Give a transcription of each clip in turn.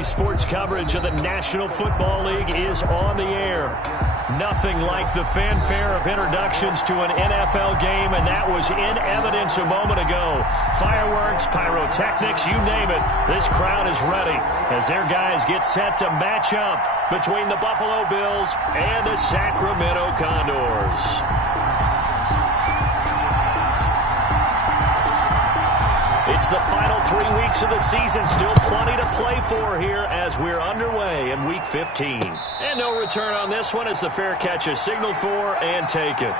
Today's sports coverage of the National Football League is on the air. Nothing like the fanfare of introductions to an NFL game, and that was in evidence a moment ago. Fireworks, pyrotechnics, you name it. This crowd is ready as their guys get set to match up between the Buffalo Bills and the Sacramento Condors. It's the final 3 weeks of the season. Still plenty to play for here as we're underway in Week 15. And no return on this one as the fair catch is signaled for and taken.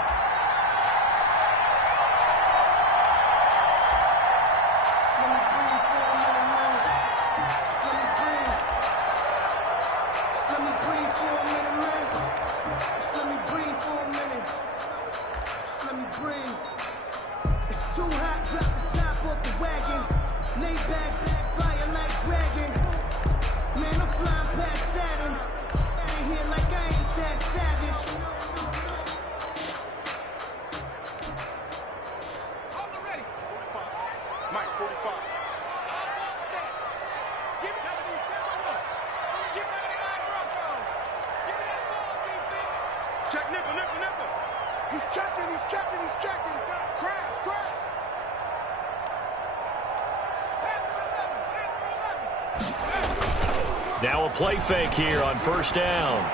Now a play fake here on first down.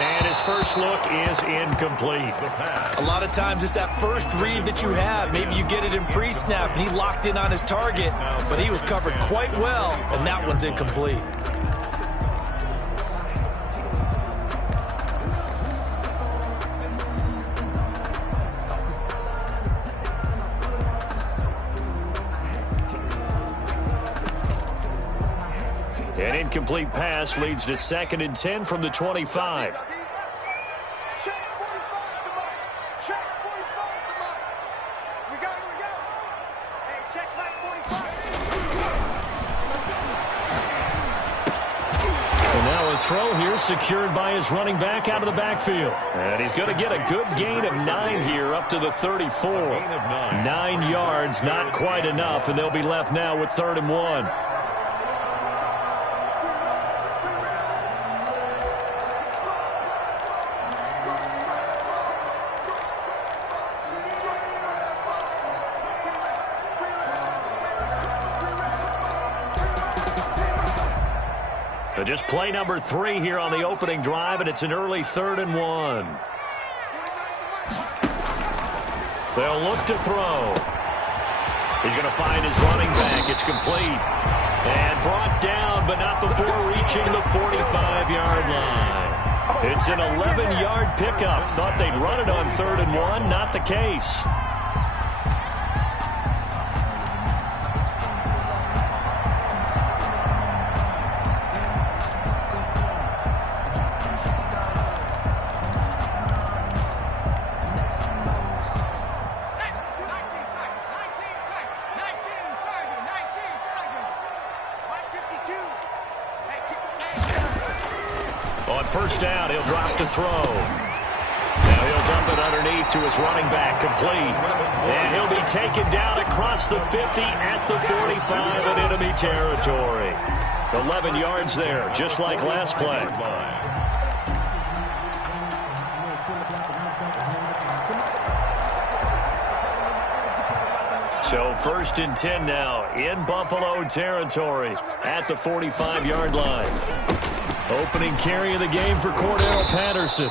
And his first look is incomplete. A lot of times it's that first read that you have. Maybe you get it in pre-snap and he locked in on his target, but he was covered quite well, and that one's incomplete. An incomplete pass leads to 2nd and 10 from the 25. And now a throw here secured by his running back out of the backfield. And he's going to get a good gain of 9 here up to the 34. 9 yards, not quite enough, and they'll be left now with 3rd and 1. Just play number 3 here on the opening drive, and it's an early 3rd and 1. They'll look to throw. He's going to find his running back. It's complete. And brought down, but not before reaching the 45-yard line. It's an 11-yard pickup. Thought they'd run it on 3rd and 1. Not the case. On first down, he'll drop to throw. Now he'll dump it underneath to his running back, complete. And he'll be taken down across the 50 at the 45 in enemy territory. 11 yards there, just like last play. So 1st and 10 now in Buffalo territory at the 45-yard line. Opening carry of the game for Cordero Patterson.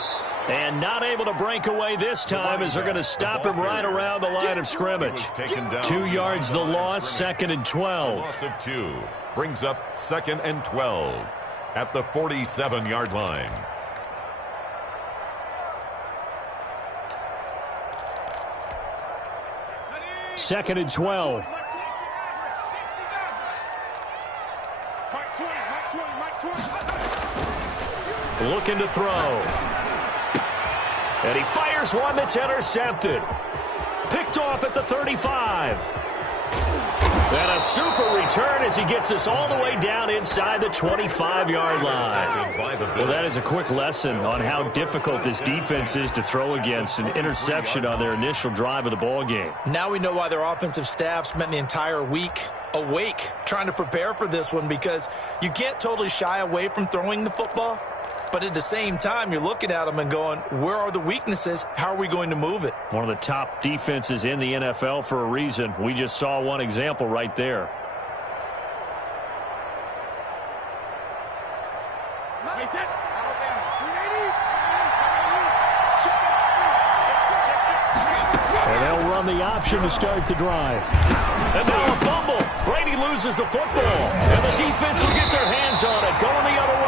And not able to break away this time as they're going to stop him right around the line of scrimmage. 2 yards the loss, 2nd and 12. Loss of 2 brings up 2nd and 12 at the 47-yard line. Second and 12. Looking to throw. And he fires one that's intercepted. Picked off at the 35. And a super return as he gets us all the way down inside the 25-yard line. Well, that is a quick lesson on how difficult this defense is to throw against. An interception on their initial drive of the ball game. Now we know why their offensive staff spent the entire week awake, trying to prepare for this one, because you can't totally shy away from throwing the football. But at the same time, you're looking at them and going, where are the weaknesses? How are we going to move it? One of the top defenses in the NFL for a reason. We just saw one example right there. And they'll run the option to start the drive. And now a fumble. Brady loses the football. And the defense will get their hands on it, going the other way.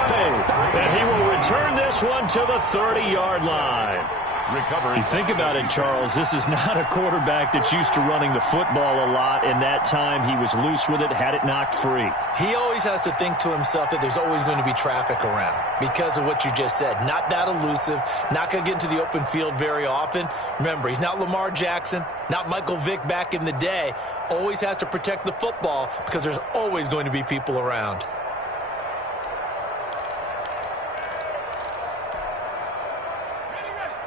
And he will return this one to the 30-yard line. Recovery. You think about it, Charles, this is not a quarterback that's used to running the football a lot. In that time, he was loose with it, had it knocked free. He always has to think to himself that there's always going to be traffic around because of what you just said. Not that elusive, not going to get into the open field very often. Remember, he's not Lamar Jackson, not Michael Vick back in the day. Always has to protect the football because there's always going to be people around.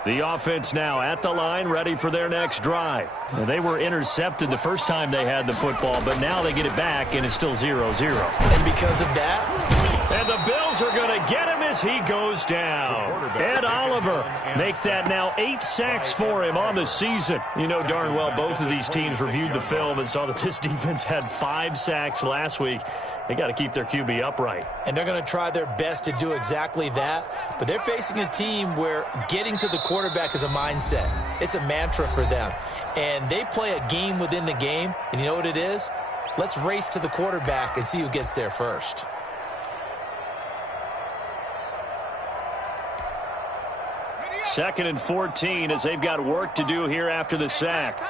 The offense now at the line, ready for their next drive. They were intercepted the first time they had the football, but now they get it back, and it's still 0-0. And because of that... And the Bills are going to get him as he goes down. Ed Oliver make that now 8 sacks for him on the season. You know darn well both of these teams reviewed the film and saw that this defense had 5 sacks last week. They got to keep their QB upright. And they're going to try their best to do exactly that. But they're facing a team where getting to the quarterback is a mindset. It's a mantra for them. And they play a game within the game. And you know what it is? Let's race to the quarterback and see who gets there first. Second and 14 as they've got work to do here after the sack.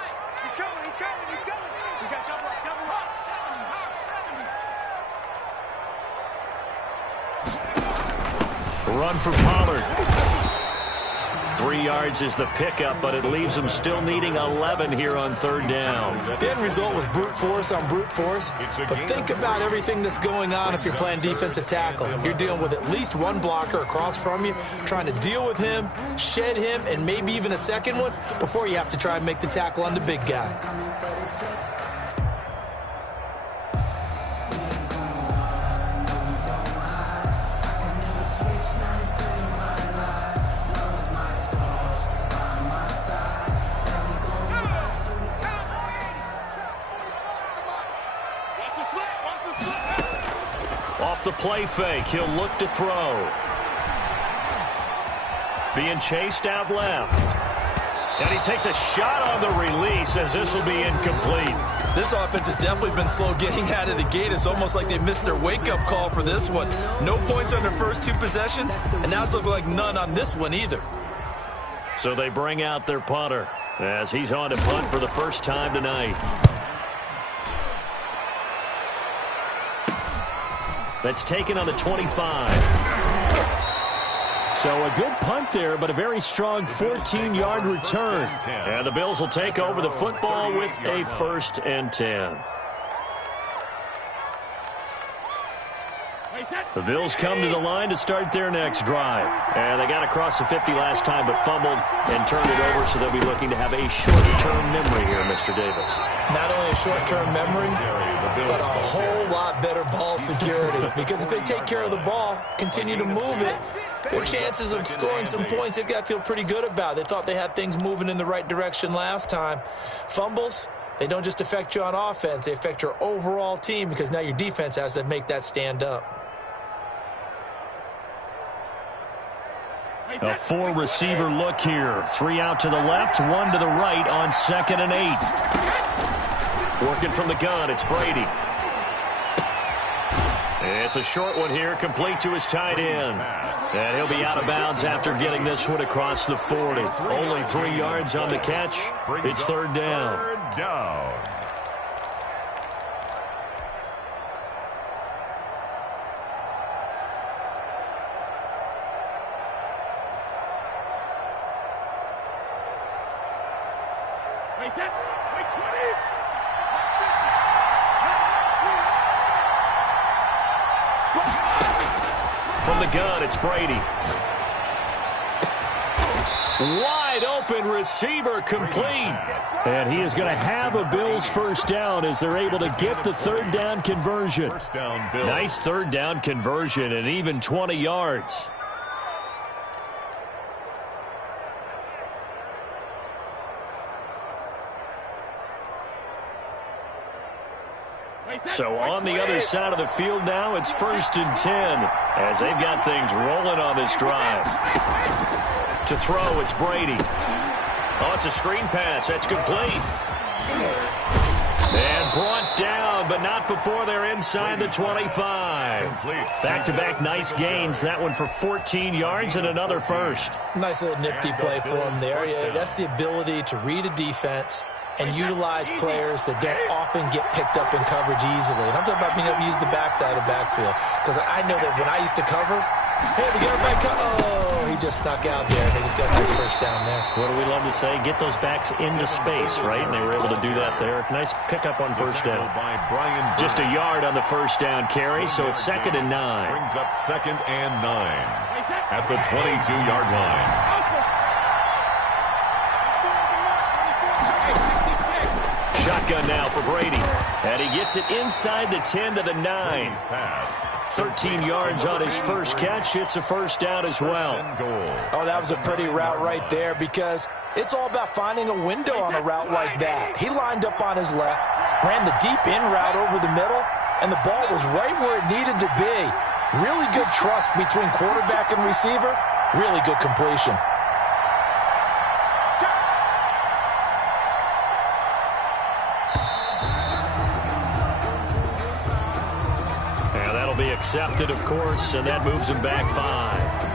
Run for Pollard. 3 yards is the pickup, but it leaves them still needing 11 here on third down. The end result was brute force on brute force. But think about everything that's going on if you're playing defensive tackle. You're dealing with at least one blocker across from you, trying to deal with him, shed him, and maybe even a second one before you have to try and make the tackle on the big guy. Off the play fake, he'll look to throw. Being chased out left. And he takes a shot on the release as this will be incomplete. This offense has definitely been slow getting out of the gate. It's almost like they missed their wake-up call for this one. No points on their first 2 possessions, and now it's looking like none on this one either. So they bring out their punter as he's on to punt for the first time tonight. That's taken on the 25. So a good punt there, but a very strong 14-yard return. And the Bills will take over the football with a 1st and 10. The Bills come to the line to start their next drive. And they got across the 50 last time, but fumbled and turned it over, so they'll be looking to have a short-term memory here, Mr. Davis. Not only a short-term memory, but a whole lot better ball security. Because if they take care of the ball, continue to move it, their chances of scoring some points, they've got to feel pretty good about. They thought they had things moving in the right direction last time. Fumbles, they don't just affect you on offense. They affect your overall team because now your defense has to make that stand up. A 4-receiver look here. 3 out to the left, 1 to the right on 2nd and 8. Working from the gun, it's Brady. It's a short one here, complete to his tight end. And he'll be out of bounds after getting this one across the 40. Only 3 yards on the catch. It's 3rd down. Third down. From the gun, it's Brady. Wide open receiver complete. And he is going to have a Bills first down as they're able to get the third down conversion. First down, Bills. Nice third down conversion and even 20 yards. So on the other side of the field now, it's 1st and 10 as they've got things rolling on this drive. To throw, it's Brady. Oh, it's a screen pass. That's complete. And brought down, but not before they're inside the 25. Back-to-back nice gains. That one for 14 yards and another first. Nice little nifty play for him there. Yeah, that's the ability to read a defense and utilize players that don't often get picked up in coverage easily. And I'm talking about being able to use the backside of the backfield. Because I know that when I used to cover, hey, we got a back. Oh, he just snuck out there. They just got a nice first down there. What do we love to say? Get those backs into space, right? And they were able to do that there. Nice pickup on first down. Just a yard on the first down carry, so it's 2nd and 9. Brings up 2nd and 9 at the 22-yard line. Shotgun now for Brady. And he gets it inside the 10 to the 9. 13 yards on his first catch. It's a first down as well. Oh, that was a pretty route right there because it's all about finding a window on a route like that. He lined up on his left, ran the deep in route over the middle, and the ball was right where it needed to be. Really good trust between quarterback and receiver. Really good completion. Be accepted, of course, and that moves him back 5.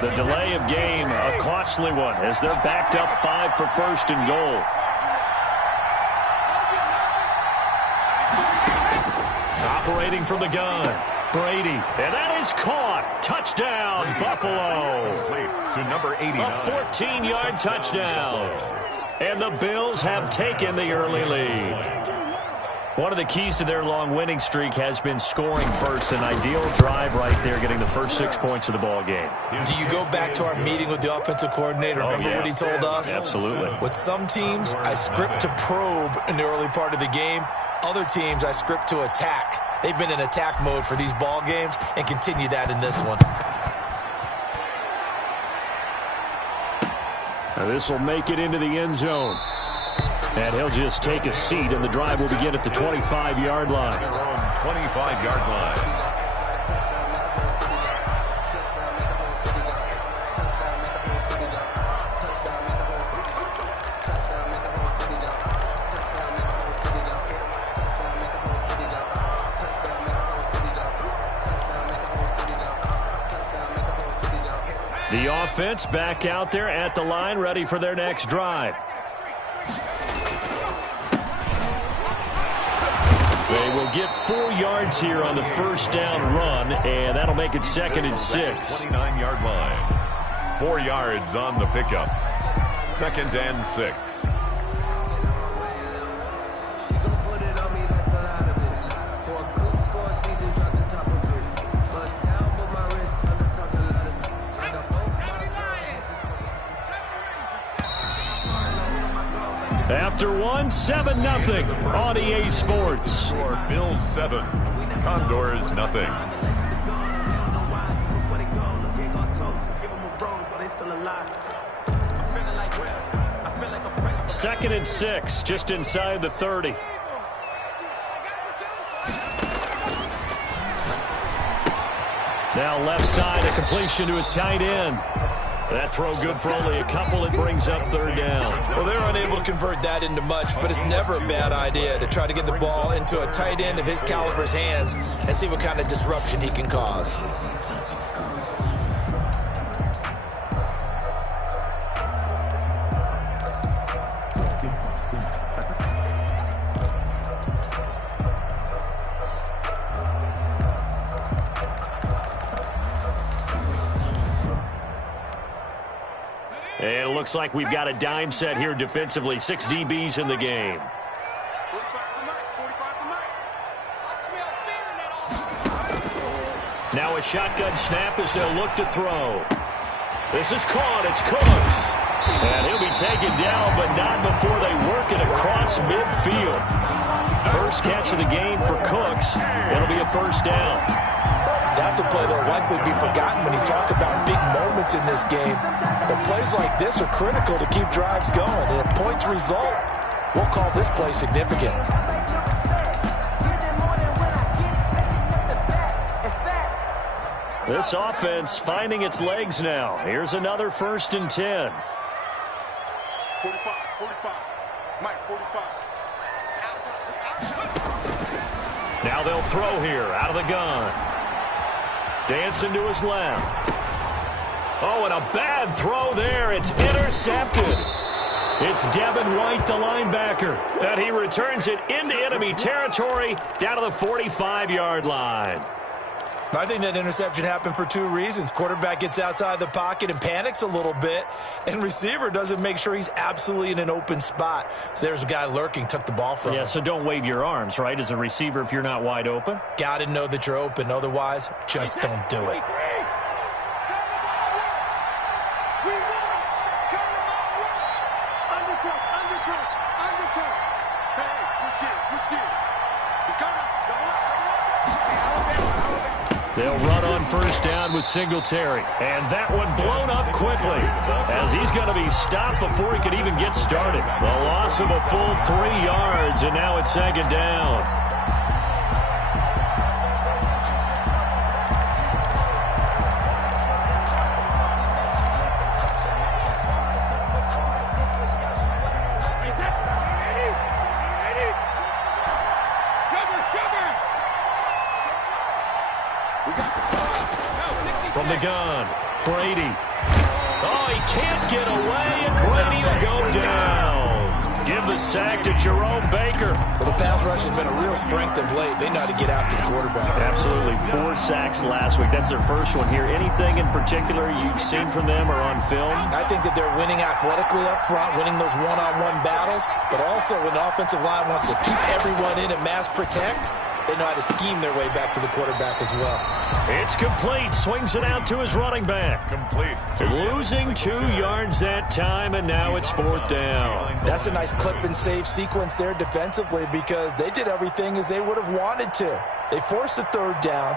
The delay of game, a costly one, as they're backed up 5 for 1st and goal. Operating from the gun, Brady, and that is caught. Touchdown, Buffalo. To number 89. A 14-yard touchdown. And the Bills have taken the early lead. One of the keys to their long winning streak has been scoring first. An ideal drive right there, getting the first 6 points of the ball game. Do you go back to our meeting with the offensive coordinator? Remember what he told us? Absolutely. With some teams, I script to probe in the early part of the game. Other teams, I script to attack. They've been in attack mode for these ball games and continue that in this one. Now this will make it into the end zone. And he'll just take a seat, and the drive will begin at the 25-yard line. Their own 25-yard line. The offense back out there at the line, ready for their next drive. They will get 4 yards here on the first down run, and that'll make it 2nd and 6. 29-yard line. 4 yards on the pickup. 2nd and 6. After one, 7-0 on EA Sports. Bills 7, Condors nothing. 2nd and 6, just inside the 30. Now left side, a completion to his tight end. That throw good for only a couple. It brings up 3rd down. Well, they're unable to convert that into much, but it's never a bad idea to try to get the ball into a tight end of his caliber's hands and see what kind of disruption he can cause. looks like we've got a dime set here defensively. 6 DBs in the game. Now a shotgun snap as they'll look to throw. This is caught. It's Cooks. And he'll be taken down, but not before they work it across midfield. First catch of the game for Cooks. It'll be a first down. That's a play that'll likely be forgotten when you talk about big moments in this game. But plays like this are critical to keep drives going. And if points result, we'll call this play significant. This offense finding its legs now. Here's another 1st and 10. 45, 45. Mike, 45. Now they'll throw here out of the gun. Dancing to his left. Oh, and a bad throw there. It's intercepted. It's Devin White, the linebacker, and he returns it into enemy territory down to the 45-yard line. I think that interception happened for 2 reasons. Quarterback gets outside the pocket and panics a little bit, and receiver doesn't make sure he's absolutely in an open spot. So there's a guy lurking, took the ball from him. Yeah, so don't wave your arms, right, as a receiver if you're not wide open? Got to know that you're open. Otherwise, just don't do it. They'll run on first down with Singletary. And that one blown up quickly as he's going to be stopped before he can even get started. The loss of a full 3 yards, and now it's 2nd down. From the gun, Brady. Oh, he can't get away, and Brady will go down. Give the sack to Jerome Baker. Well, the pass rush has been a real strength of late. They know how to get after the quarterback. Absolutely. 4 sacks last week. That's their first one here. Anything in particular you've seen from them or on film? I think that they're winning athletically up front, winning those one-on-one battles, but also when the offensive line wants to keep everyone in and mass protect, they know how to scheme their way back to the quarterback as well. It's complete. Swings it out to his running back. Complete. Losing 2 yards that time, and now it's 4th down. That's a nice clip and save sequence there defensively because they did everything as they would have wanted to. They forced the 3rd down,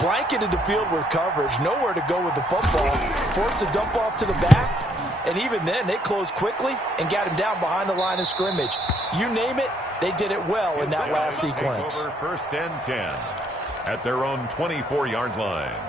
blanketed the field with coverage, nowhere to go with the football, forced the dump off to the back, and even then they closed quickly and got him down behind the line of scrimmage. You name it, they did it well in that last sequence. Over 1st and 10 at their own 24-yard line.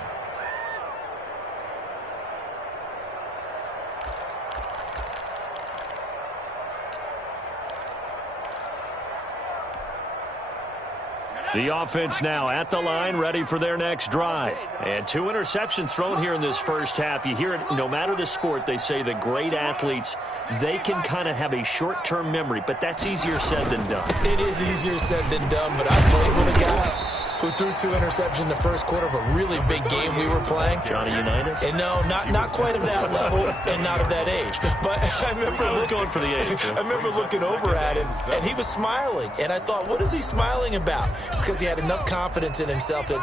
The offense now at the line, ready for their next drive. And 2 interceptions thrown here in this first half. You hear it, no matter the sport, they say the great athletes, they can kind of have a short-term memory, but that's easier said than done. It is easier said than done, but I played with a guy who threw 2 interceptions in the first quarter of a really big game we were playing. Johnny Unitas? And no, not quite of that level and not of that age. But I remember going for the age. I remember looking over at him, and he was smiling. And I thought, what is he smiling about? It's because he had enough confidence in himself that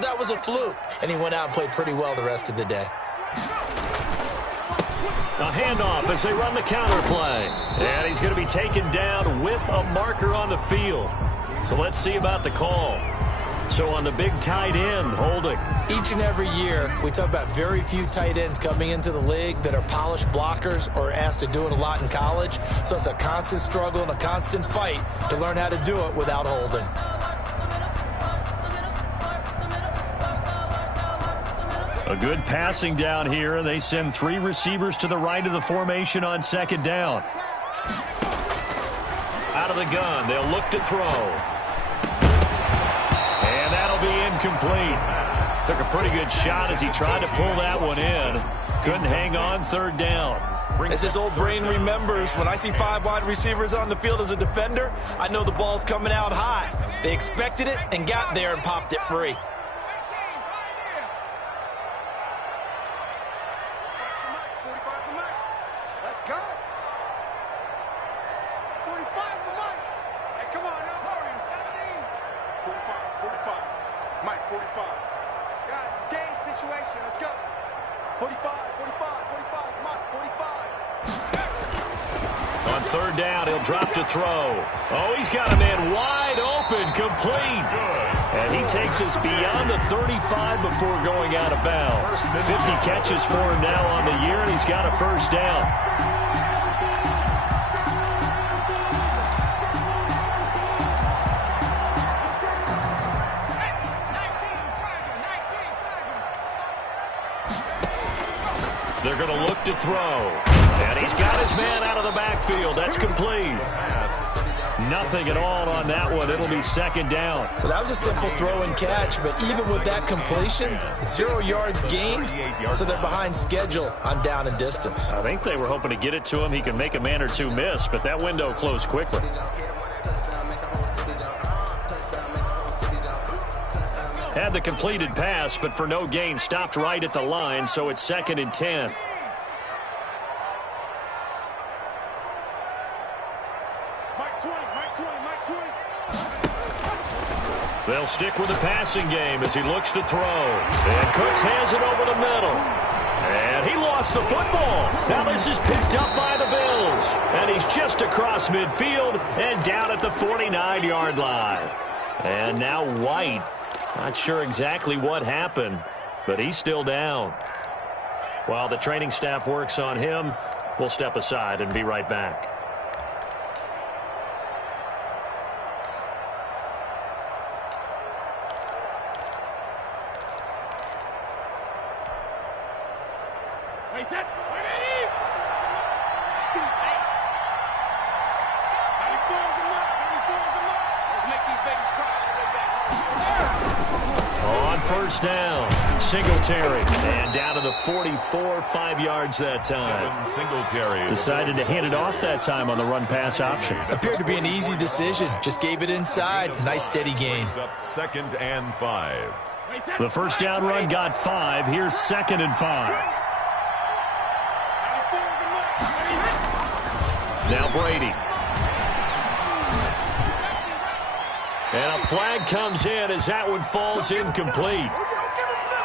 that was a fluke. And he went out and played pretty well the rest of the day. A handoff as they run the counter play. And he's going to be taken down with a marker on the field. So let's see about the call. So on the big tight end, holding. Each and every year, we talk about very few tight ends coming into the league that are polished blockers or asked to do it a lot in college. So it's a constant struggle and a constant fight to learn how to do it without holding. A good passing down here, and they send 3 receivers to the right of the formation on 2nd down. Out of the gun, they'll look to throw. And that'll be incomplete. Took a pretty good shot as he tried to pull that one in. Couldn't hang on 3rd down. As his old brain remembers, when I see 5 wide receivers on the field as a defender, I know the ball's coming out hot. They expected it and got there and popped it free. situation. Let's go. 45, 45, 45, Mike, 45. On third down, he'll drop to throw. Oh, he's got a man wide open, complete. And he takes us beyond the 35 before going out of bounds. 50 catches for him now on the year, and he's got a first down. They're going to look to throw. And he's got his man out of the backfield. That's complete. Nothing at all on that one. It'll be second down. Well, that was a simple throw and catch, but even with that completion, 0 yards gained, so they're behind schedule on down and distance. I think they were hoping to get it to him. He can make a man or two miss, but that window closed quickly. Had the completed pass, but for no gain, stopped right at the line, so it's 2nd and 10. They'll stick with the passing game as he looks to throw. And Cooks has it over the middle. And he lost the football. Now this is picked up by the Bills. And he's just across midfield and down at the 49-yard line. And now White. Not sure exactly what happened, but he's still down. While the training staff works on him, we'll step aside and be right back. First down, Singletary, and down to the 44, 5 yards that time. Singletary decided to hand it off that time on the run-pass option. Appeared to be an easy decision. Just gave it inside. Nice steady gain. Up 2nd and 5. The first down run got 5. Here's 2nd and 5. Now Brady. And a flag comes in as that one falls incomplete.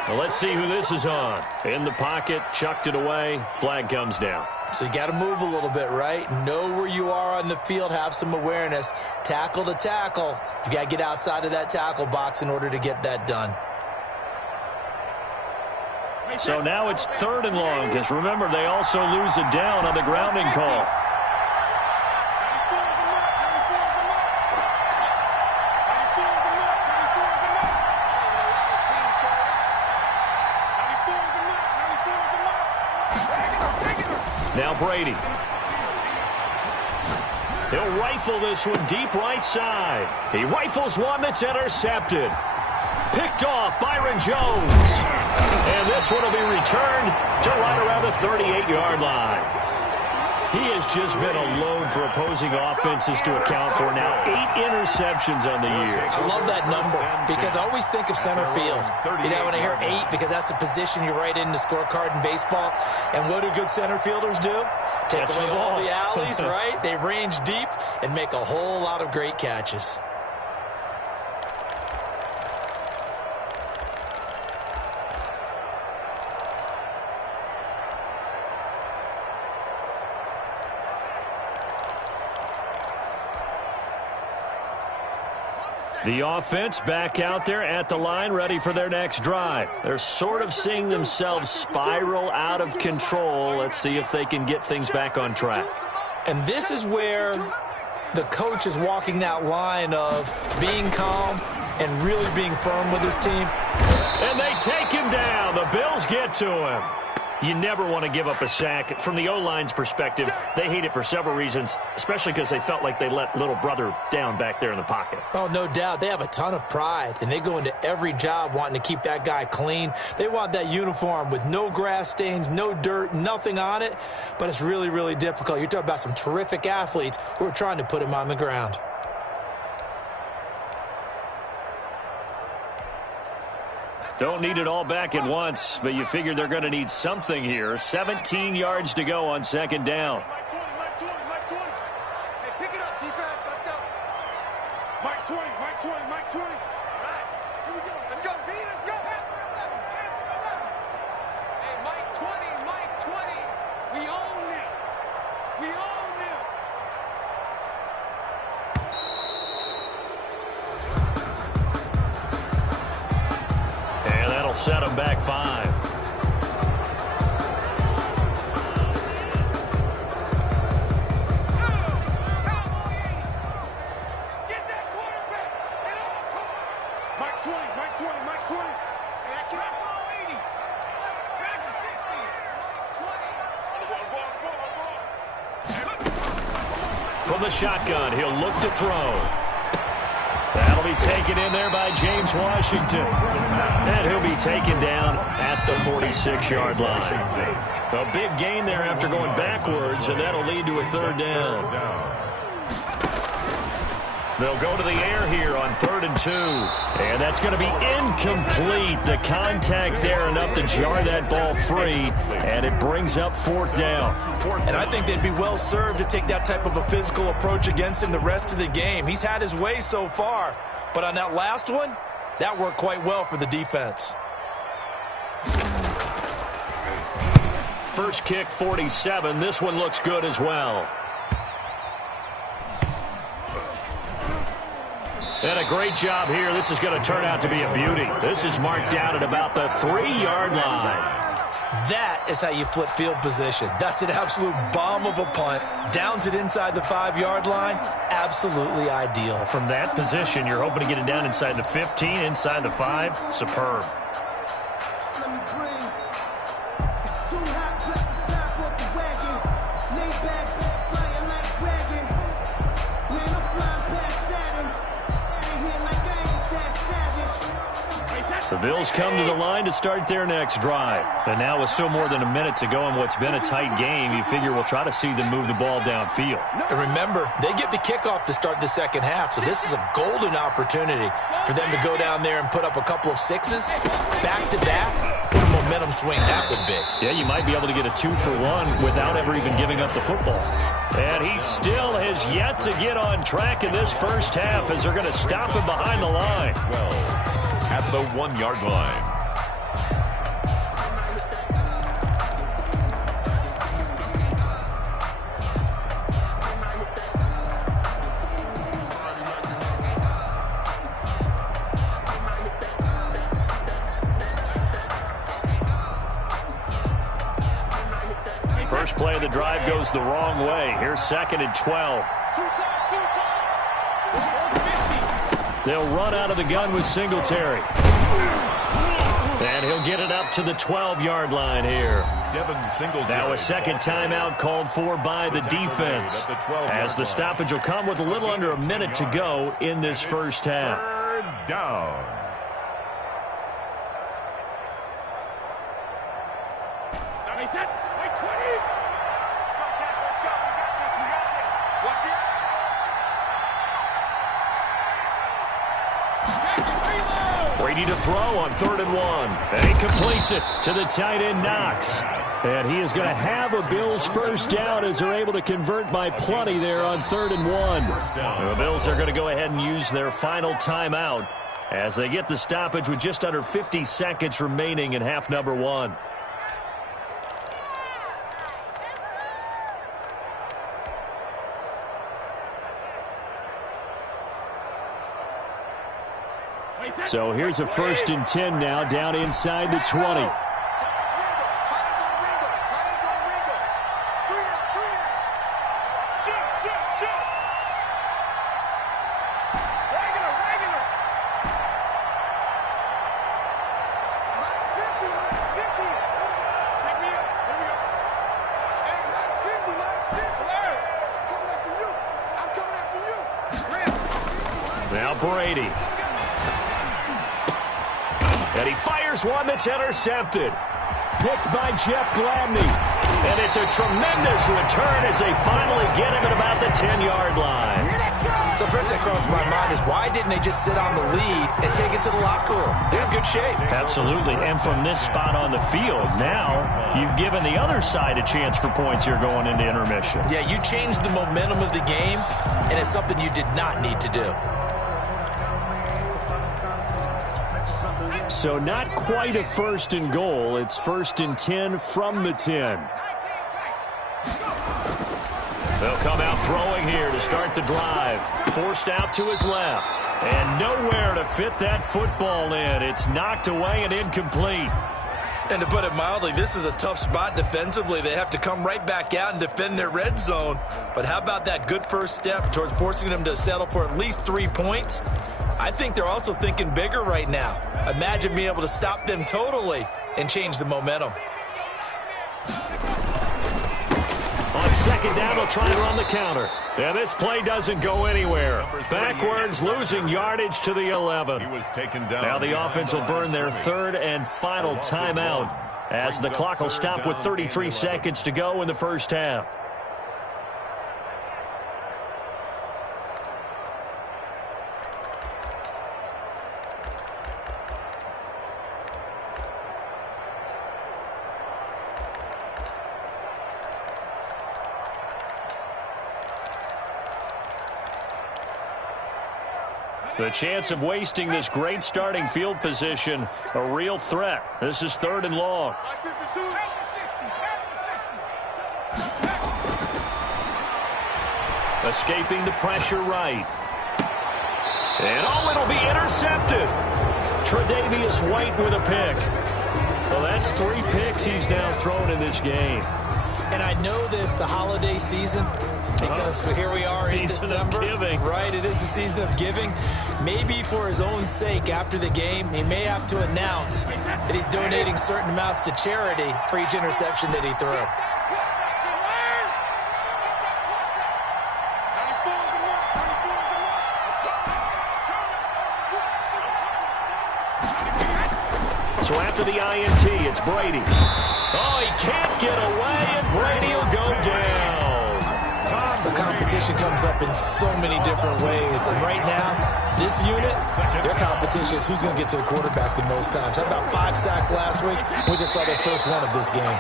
Well, let's see who this is on. In the pocket, chucked it away, flag comes down. So you got to move a little bit, right? Know where you are on the field, have some awareness. Tackle to tackle. You got to get outside of that tackle box in order to get that done. So now it's 3rd and long, because remember, they also lose a down on the grounding call. Now Brady. He'll rifle this one deep right side. He rifles one that's intercepted. Picked off Byron Jones. And this one will be returned to right around the 38-yard line. He has just been a load for opposing offenses to account for now. 8 interceptions on the year. I love that number because I always think of center field. You know, when I hear 8, because that's the position you write in the scorecard in baseball. And what do good center fielders do? Take away all the alleys, right? They range deep and make a whole lot of great catches. The offense back out there at the line, ready for their next drive. They're sort of seeing themselves spiral out of control. Let's see if they can get things back on track. And this is where the coach is walking that line of being calm and really being firm with his team. And they take him down. The Bills get to him. You never want to give up a sack. From the O-line's perspective, they hate it for several reasons, especially because they felt like they let little brother down back there in the pocket. Oh, no doubt. They have a ton of pride, and they go into every job wanting to keep that guy clean. They want that uniform with no grass stains, no dirt, nothing on it, but it's really, really difficult. You're talking about some terrific athletes who are trying to put him on the ground. Don't need it all back at once, but you figure they're going to need something here. 17 yards to go on 2nd down. Mike 20. Hey, pick it up, defense. Let's go. Mike 20. All right, here we go. Let's go, B. Let's go. them back 5. Mike 20, Mike 20, Mike 20. Hey, I can't. 80. Track 60. 20. From the shotgun, he'll look to throw. That'll be taken in there by James Washington. And he'll be taken down at the 46-yard line. A big gain there after going backwards, and that'll lead to a 3rd down. They'll go to the air here on 3rd and 2. And that's going to be incomplete. The contact there enough to jar that ball free, and it brings up 4th down. And I think they'd be well served to take that type of a physical approach against him the rest of the game. He's had his way so far, but on that last one, that worked quite well for the defense. First kick, 47. This one looks good as well. And a great job here. This is going to turn out to be a beauty. This is marked down at about the 3-yard line. That is how you flip field position. That's an absolute bomb of a punt. Downs it inside the 5-yard line. Absolutely ideal. From that position, you're hoping to get it down inside the 15, inside the 5. Superb. The Bills come to the line to start their next drive. And now with still more than a minute to go in what's been a tight game, you figure we'll try to see them move the ball downfield. And remember, they get the kickoff to start the second half, so this is a golden opportunity for them to go down there and put up a couple of 6s back-to-back. What a momentum swing that would be. Yeah, you might be able to get a 2-for-1 without ever even giving up the football. And he still has yet to get on track in this first half as they're going to stop him behind the line. 12 at the 1-yard line. First play of the drive goes the wrong way. Here's 2nd and 12. They'll run out of the gun with Singletary. And he'll get it up to the 12-yard line here. Now a second timeout called for by the defense, as the stoppage will come with a little under a minute to go in this first half. 3rd down. Brady to throw on 3rd and 1. And he completes it to the tight end, Knox. And he is going to have a Bills first down as they're able to convert by plenty there on 3rd and 1. The Bills are going to go ahead and use their final timeout as they get the stoppage with just under 50 seconds remaining in half number 1. So here's a 1st and 10 now, down inside the 20. Now Brady. And he fires one that's intercepted. Picked by Jeff Gladney. And it's a tremendous return as they finally get him at about the 10-yard line. So first thing that crossed my mind is why didn't they just sit on the lead and take it to the locker room? They're in good shape. Absolutely. And from this spot on the field, now you've given the other side a chance for points here going into intermission. Yeah, you changed the momentum of the game, and it's something you did not need to do. So not quite a 1st and goal. It's 1st and 10 from the 10. They'll come out throwing here to start the drive. Forced out to his left. And nowhere to fit that football in. It's knocked away and incomplete. And to put it mildly, this is a tough spot defensively. They have to come right back out and defend their red zone. But how about that good first step towards forcing them to settle for at least 3 points? I think they're also thinking bigger right now. Imagine being able to stop them totally and change the momentum. On second down, they'll try and run the counter. Yeah, this play doesn't go anywhere. Backwards, losing yardage to the 11. He was taken down. Now the offense will burn their third and final timeout as the clock will stop with 33 seconds to go in the first half. The chance of wasting this great starting field position, a real threat. This is third and long. Escaping the pressure right. And it'll be intercepted. Tre'Davious White with a pick. Well, that's 3 picks he's now thrown in this game. And I know this, the holiday season, because here we are in December. Right, it is the season of giving. Maybe for his own sake, after the game, he may have to announce that he's donating certain amounts to charity for each interception that he threw. So after the INT, it's Brady. Oh, he can't get away, and Brady will go down. The competition comes up in so many different ways. And right now, this unit, their competition is who's going to get to the quarterback the most times. How about 5 sacks last week? We just saw their first one of this game.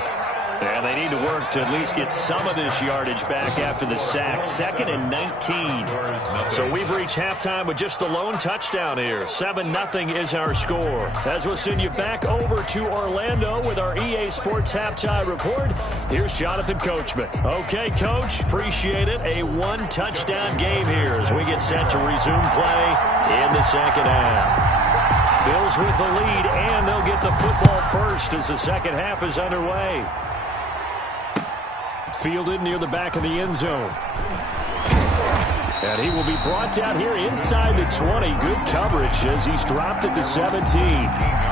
And they need to work to at least get some of this yardage back after the sack. 2nd and 19. So we've reached halftime with just the lone touchdown here. 7-0 is our score. As we'll send you back over to Orlando with our EA Sports Halftime Report, here's Jonathan Coachman. Okay, Coach, appreciate it. A 1-touchdown game here as we get set to resume play in the second half. Bills with the lead, and they'll get the football first as the second half is underway. Fielded near the back of the end zone. And he will be brought down here inside the 20. Good coverage as he's dropped at the 17.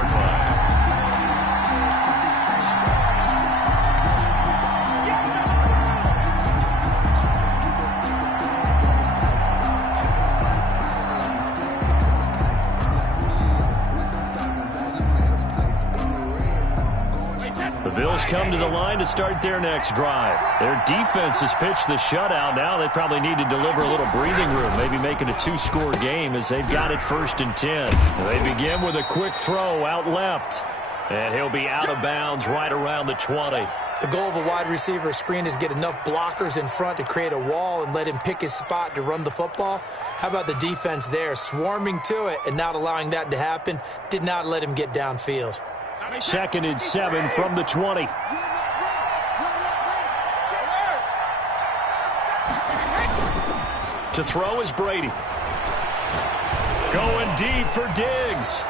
Bills come to the line to start their next drive. Their defense has pitched the shutout. Now they probably need to deliver a little breathing room, maybe make it a 2-score game as they've got it 1st and 10. They begin with a quick throw out left, and he'll be out of bounds right around the 20. The goal of a wide receiver screen is get enough blockers in front to create a wall and let him pick his spot to run the football. How about the defense there, swarming to it and not allowing that to happen? Did not let him get downfield. 2nd and 7 from the 20. To throw is Brady. Going deep for Diggs.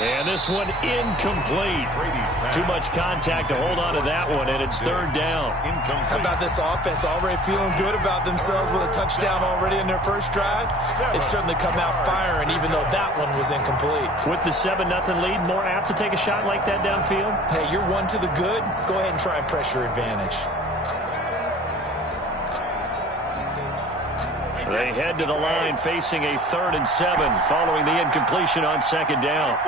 And this one incomplete. Too much contact to hold on to that one, and it's 3rd down. How about this offense already feeling good about themselves with a touchdown already in their first drive? It's certainly come out firing, even though that one was incomplete. With the 7-0 lead, more apt to take a shot like that downfield? Hey, you're one to the good. Go ahead and try and press your advantage. They head to the line facing a 3rd and 7 following the incompletion on 2nd down.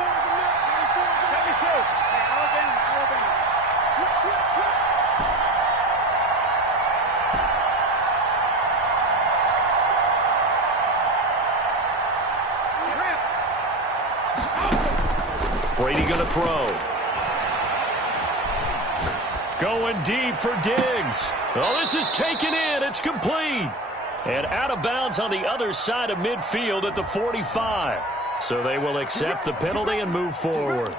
Brady going to throw. Going deep for Diggs. Oh, this is taken in. It's complete. And out of bounds on the other side of midfield at the 45. So they will accept the penalty and move forward.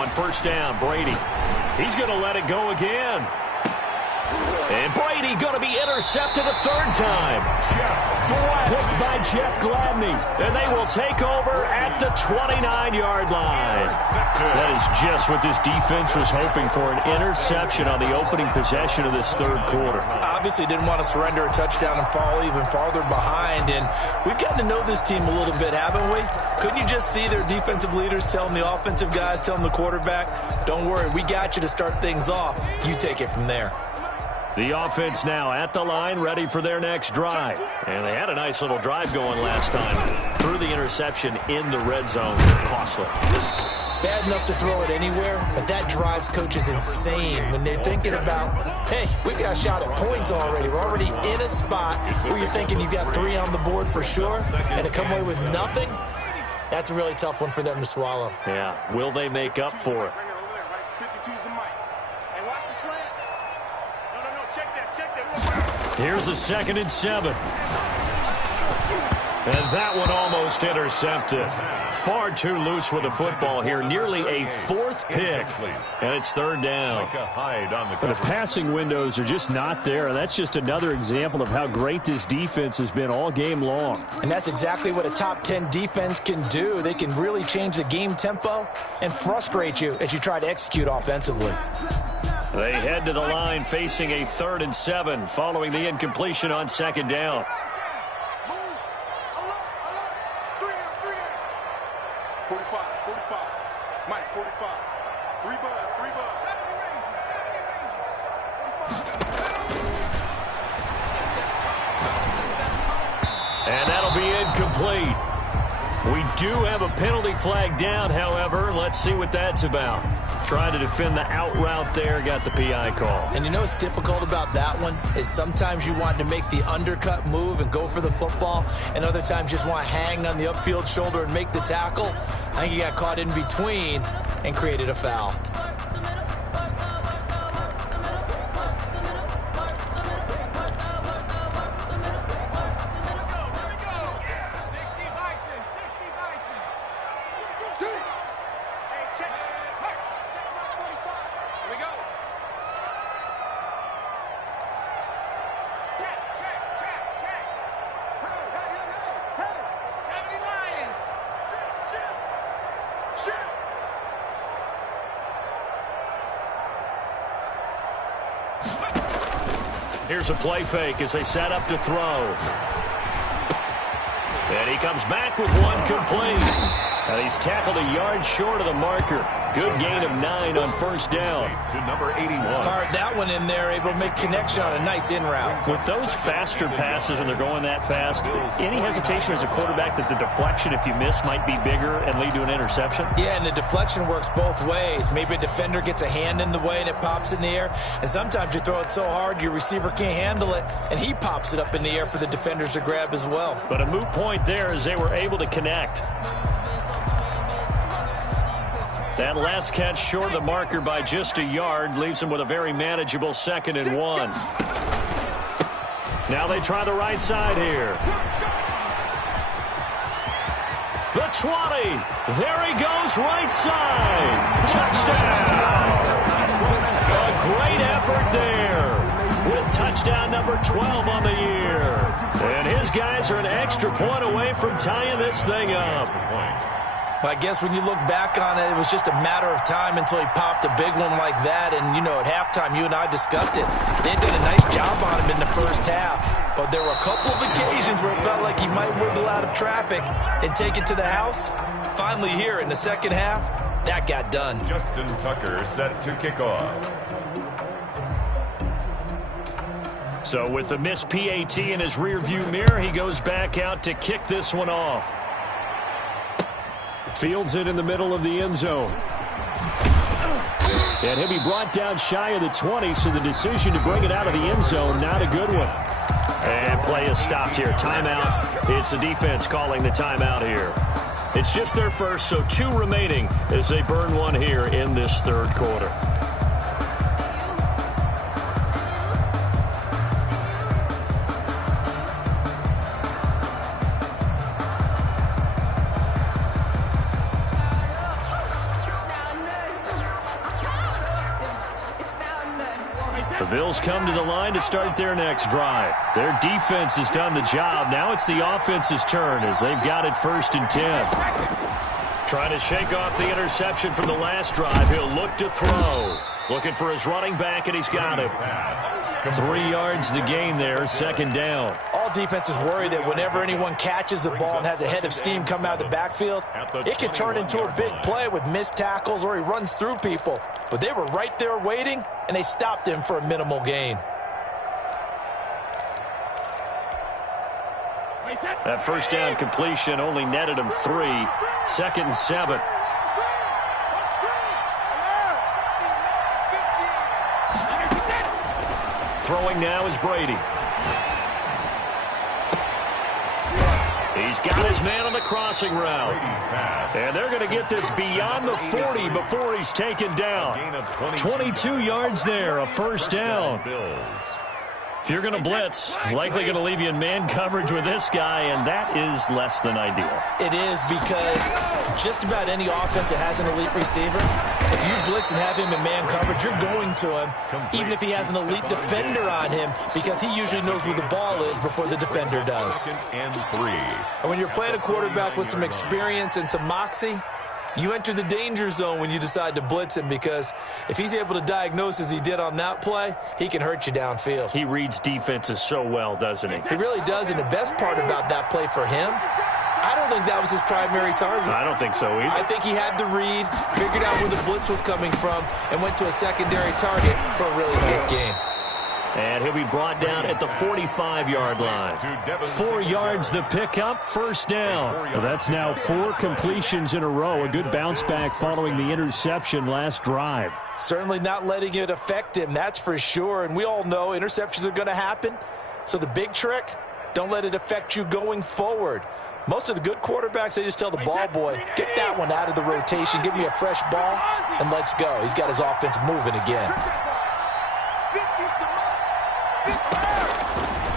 On first down, Brady. He's going to let it go again. And Brady going to be intercepted a third time. Picked by Jeff Gladney. And they will take over at the 29-yard line. That is just what this defense was hoping for, an interception on the opening possession of this third quarter. Obviously didn't want to surrender a touchdown and fall even farther behind. And we've gotten to know this team a little bit, haven't we? Couldn't you just see their defensive leaders telling the offensive guys, telling the quarterback, don't worry, we got you to start things off. You take it from there. The offense now at the line, ready for their next drive. And they had a nice little drive going last time. Threw the interception in the red zone. Costly. Bad enough to throw it anywhere, but that drives coaches insane when they're thinking about, hey, we got a shot at points already. We're already in a spot where you're thinking you got 3 on the board for sure, and to come away with nothing, that's a really tough one for them to swallow. Yeah, will they make up for it? Here's a 2nd and 7. And that one almost intercepted. Far too loose with the football here. Nearly a 4th pick. And it's 3rd down. The passing windows are just not there. And that's just another example of how great this defense has been all game long. And that's exactly what a top 10 defense can do. They can really change the game tempo and frustrate you as you try to execute offensively. They head to the line facing a 3rd and 7 following the incompletion on 2nd down. And that'll be incomplete. We do have a penalty flag down, however. Let's see what that's about. Trying to defend the out route there, got the PI call. And you know what's difficult about that one is sometimes you want to make the undercut move and go for the football, and other times just want to hang on the upfield shoulder and make the tackle. I think he got caught in between and created a foul. Here's a play fake as they set up to throw. And he comes back with one complete. And he's tackled a yard short of the marker. Good gain of 9 on first down. To number 81. Fired that one in there, able to make connection on a nice in route. With those faster passes and they're going that fast, any hesitation as a quarterback that the deflection, if you miss, might be bigger and lead to an interception? Yeah, and the deflection works both ways. Maybe a defender gets a hand in the way and it pops in the air. And sometimes you throw it so hard your receiver can't handle it, and he pops it up in the air for the defenders to grab as well. But a moot point there as they were able to connect. That last catch short of the marker by just a yard leaves him with a very manageable 2nd and 1. Now they try the right side here. The 20. There he goes, right side. Touchdown. A great effort there with touchdown number 12 on the year. And his guys are an extra point away from tying this thing up. I guess when you look back on it, it was just a matter of time until he popped a big one like that. And, you know, at halftime, you and I discussed it. They did a nice job on him in the first half. But there were a couple of occasions where it felt like he might wiggle out of traffic and take it to the house. Finally here in the second half, that got done. Justin Tucker set to kick off. So with the missed PAT in his rearview mirror, he goes back out to kick this one off. Fields it in the middle of the end zone. And he'll be brought down shy of the 20, so the decision to bring it out of the end zone, not a good one. And play is stopped here. Timeout. It's the defense calling the timeout here. It's just their first, so 2 remaining as they burn one here in this third quarter. The Bills come to the line to start their next drive. Their defense has done the job. Now it's the offense's turn as they've got it 1st and 10. Trying to shake off the interception from the last drive. He'll look to throw. Looking for his running back, and he's got him. 3 yards the gain there, 2nd down. All defenses worry that whenever anyone catches the ball and has a head of steam come out of the backfield, it can turn into a big play with missed tackles or he runs through people. But they were right there waiting, and they stopped him for a minimal gain. That 1st down completion only netted him 3. 2nd and 7. Throwing now is Brady. He's got his man on the crossing route. And they're going to get this beyond the 40 before he's taken down. 22 yards there, a 1st down. If you're going to blitz, likely going to leave you in man coverage with this guy, and that is less than ideal. It is, because just about any offense that has an elite receiver, if you blitz and have him in man coverage, you're going to him, even if he has an elite defender on him, because he usually knows where the ball is before the defender does. And 3. And when you're playing a quarterback with some experience and some moxie, you enter the danger zone when you decide to blitz him, because if he's able to diagnose as he did on that play, he can hurt you downfield. He reads defenses so well, doesn't he? He really does, and the best part about that play for him, I don't think that was his primary target. I don't think so either. I think he had the read, figured out where the blitz was coming from, and went to a secondary target for a really nice game. And he'll be brought down at the 45-yard line. 4 yards the pickup, 1st down. Well, that's now 4 completions in a row. A good bounce back following the interception last drive. Certainly not letting it affect him, that's for sure. And we all know interceptions are going to happen. So the big trick, don't let it affect you going forward. Most of the good quarterbacks, they just tell the ball boy, get that one out of the rotation, give me a fresh ball, and let's go. He's got his offense moving again.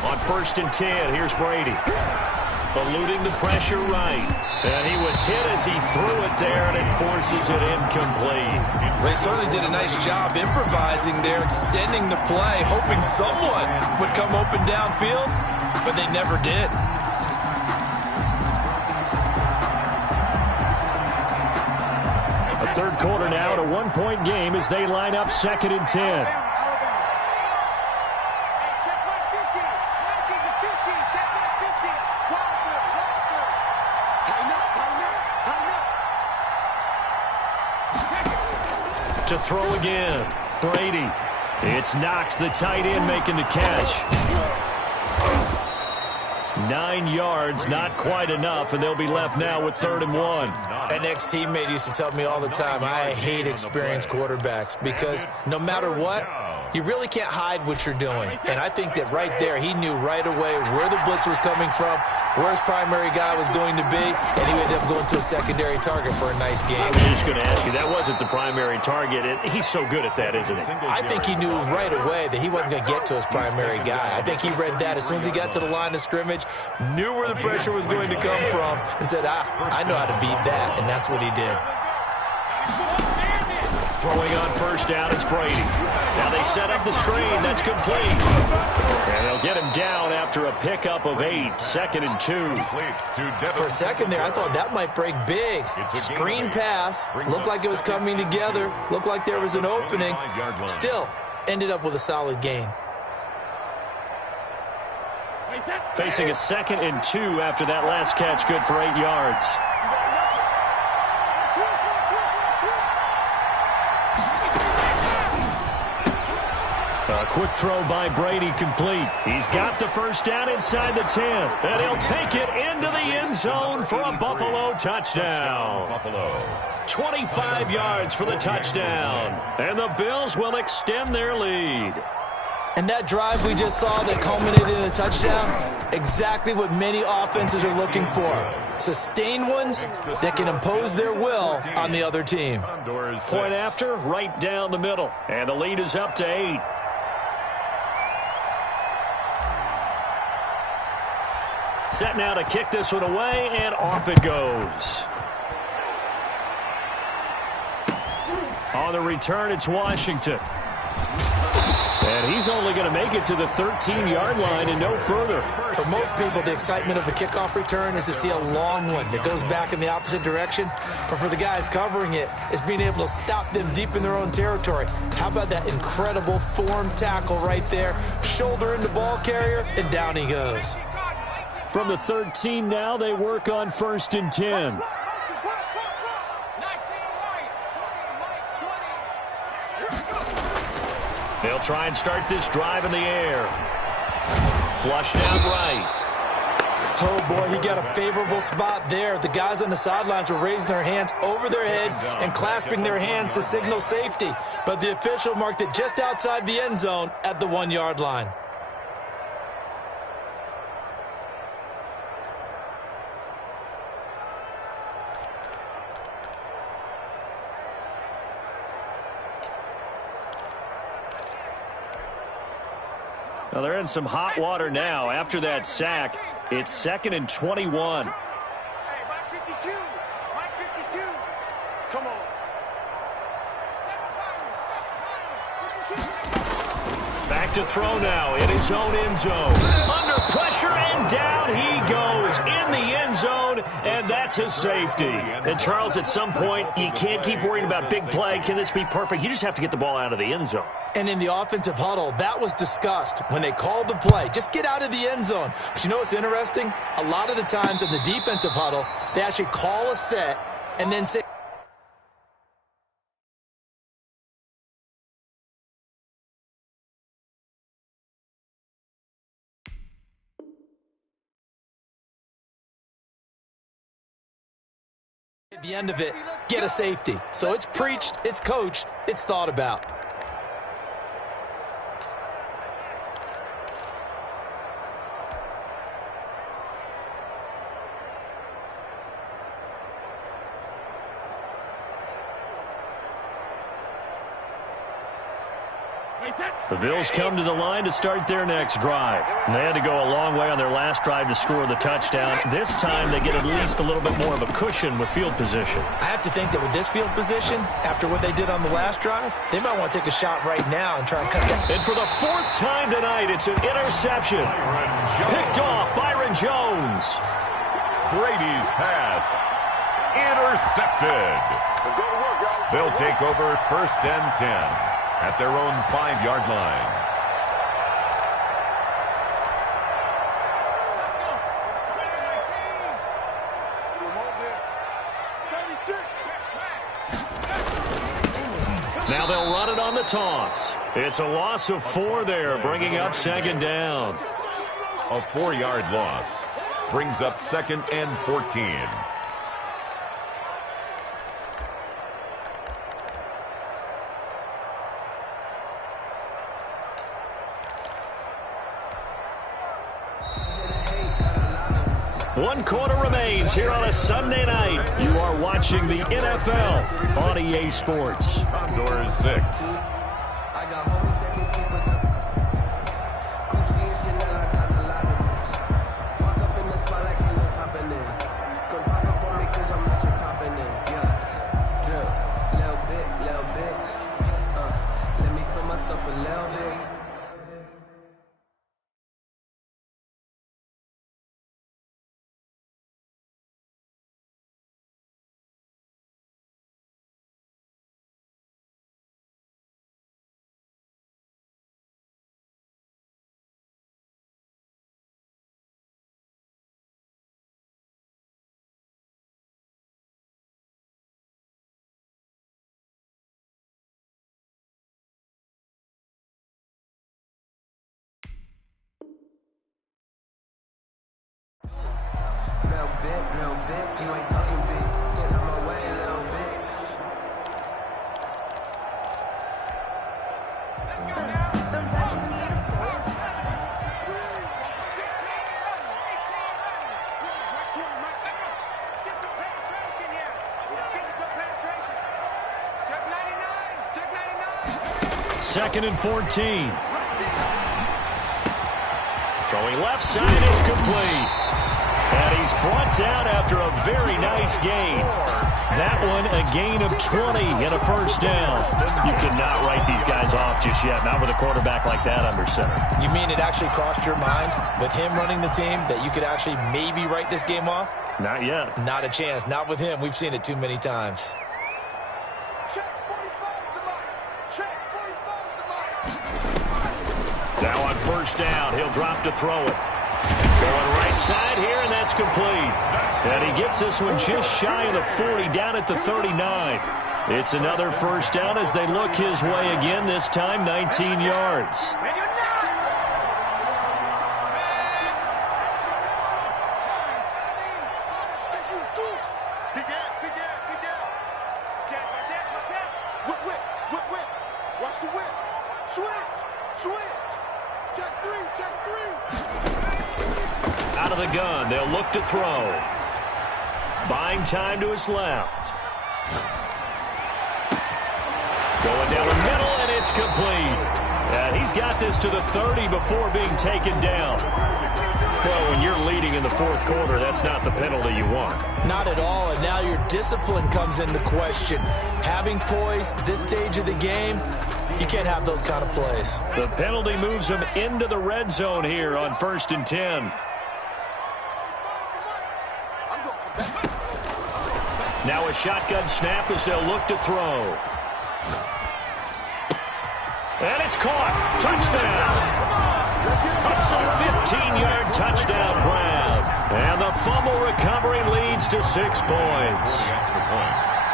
On 1st and 10, here's Brady. Eluding the pressure right. And he was hit as he threw it there, and it forces it incomplete. They certainly did a nice job improvising there, extending the play, hoping someone would come open downfield, but they never did. A 3rd quarter now, and a 1-point game as they line up 2nd and 10. To throw again. Brady. It's Knox, the tight end, making the catch. 9 yards, not quite enough, and they'll be left now with 3rd and 1. An ex-teammate used to tell me all the time, I hate experienced quarterbacks, because no matter what, you really can't hide what you're doing. And I think that right there, he knew right away where the blitz was coming from, where his primary guy was going to be, and he ended up going to a secondary target for a nice game. I was just going to ask you, that wasn't the primary target. He's so good at that, isn't he? I think he knew right away that he wasn't going to get to his primary guy. I think he read that as soon as he got to the line of scrimmage, knew where the pressure was going to come from, and said, I know how to beat that, and that's what he did. Throwing on 1st down, it's Brady. Now they set up the screen. That's complete. And they'll get him down after a pickup of 8. 2nd and 2. For a second there, I thought that might break big. Screen pass. Looked like it was coming together. Looked like there was an opening. Still, ended up with a solid gain. Facing a 2nd and 2 after that last catch, good for 8 yards. A quick throw by Brady, complete. He's got the 1st down inside the 10. And he'll take it into the end zone for a Buffalo touchdown. 25 yards for the touchdown. And the Bills will extend their lead. And that drive we just saw that culminated in a touchdown, exactly what many offenses are looking for. Sustained ones that can impose their will on the other team. Point after, right down the middle. And the lead is up to 8. Set now to kick this one away, and off it goes. On the return, it's Washington. And he's only going to make it to the 13-yard line and no further. For most people, the excitement of the kickoff return is to see a long one that goes back in the opposite direction. But for the guys covering it, it's being able to stop them deep in their own territory. How about that incredible form tackle right there? Shoulder into ball carrier, and down he goes. From the 13 now, they work on 1st and 10. They'll try and start this drive in the air. Flushed out right. Oh, boy, he got a favorable spot there. The guys on the sidelines were raising their hands over their head and clasping their hands to signal safety. But the official marked it just outside the end zone at the 1-yard line. Well, they're in some hot water now. After that sack, it's 2nd and 21. Hey, Mike 52. Mike 52. Come on. Back to throw now in his own end zone. Under pressure and down he goes in the end zone, and that's a safety. And Charles, at some point, you can't keep worrying about big play. Can this be perfect? You just have to get the ball out of the end zone. And in the offensive huddle, that was discussed when they called the play. Just get out of the end zone. But you know what's interesting? A lot of the times in the defensive huddle, they actually call a set and then say, at the end of it, get a safety. So it's preached, it's coached, it's thought about. The Bills come to the line to start their next drive. They had to go a long way on their last drive to score the touchdown. This time they get at least a little bit more of a cushion with field position. I have to think that with this field position, after what they did on the last drive, they might want to take a shot right now and try and cut that. And for the 4th time tonight, it's an interception. Picked off Byron Jones. Brady's pass intercepted. They'll take over 1st and 10 at their own 5-yard line. Now they'll run it on the toss. It's a loss of 4 there, bringing up 2nd down. A 4-yard loss brings up 2nd and 14. One quarter remains here on a Sunday night. You are watching the NFL on EA Sports. Condors 6. Little bit, you ain't talking big. Get out my way a little bit. Let's go now. Sometimes you need a push. Get some penetration here. Let's get some penetration. Check 99. Check 99. 2nd and 14. Throwing left side, it's complete. And he's brought down after a very nice gain. That one a gain of 20 and a first down. You cannot write these guys off just yet, not with a quarterback like that under center. You mean it actually crossed your mind with him running the team that you could actually maybe write this game off? Not yet. Not a chance. Not with him. We've seen it too many times. Check 45 to Mike. Check 45 to Mike. Now on first down, he'll drop to throw it. Going right side here, and that's complete. And he gets this one just shy of the 40, down at the 39. It's another first down as they look his way again, this time 19 yards. Watch the whip. Switch. Check three. Out of the gun, they'll look to throw. Buying time to his left. Going down the middle, and it's complete. And he's got this to the 30 before being taken down. Well, when you're leading in the fourth quarter, that's not the penalty you want. Not at all, and now your discipline comes into question. Having poise this stage of the game, you can't have those kind of plays. The penalty moves him into the red zone here on 1st and 10. Now a shotgun snap as they'll look to throw. And it's caught. Touchdown. A 15-yard touchdown grab. And the fumble recovery leads to 6 points.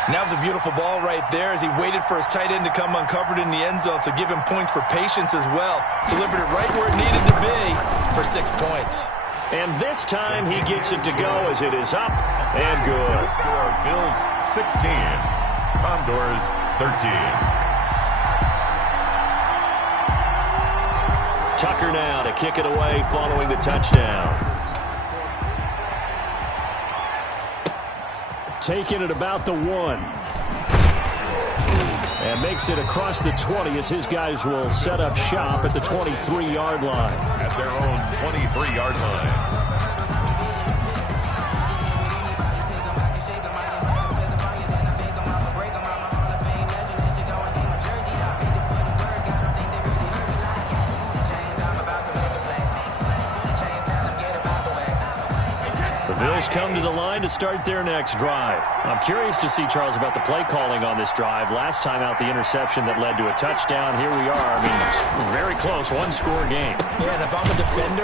And that was a beautiful ball right there as he waited for his tight end to come uncovered in the end zone, so give him points for patience as well. Delivered it right where it needed to be for 6 points. And this time he gets it to go as it is up and good. Score Bills 16, Condors 13. Tucker now to kick it away following the touchdown. Taking it about the 1. And makes it across the 20 as his guys will set up shop at the 23-yard line. At their own 23-yard line. Bills come to the line to start their next drive. I'm curious to see, Charles, about the play calling on this drive. Last time out, the interception that led to a touchdown. Here we are. I mean, very close, one-score game. Yeah, and if I'm a defender,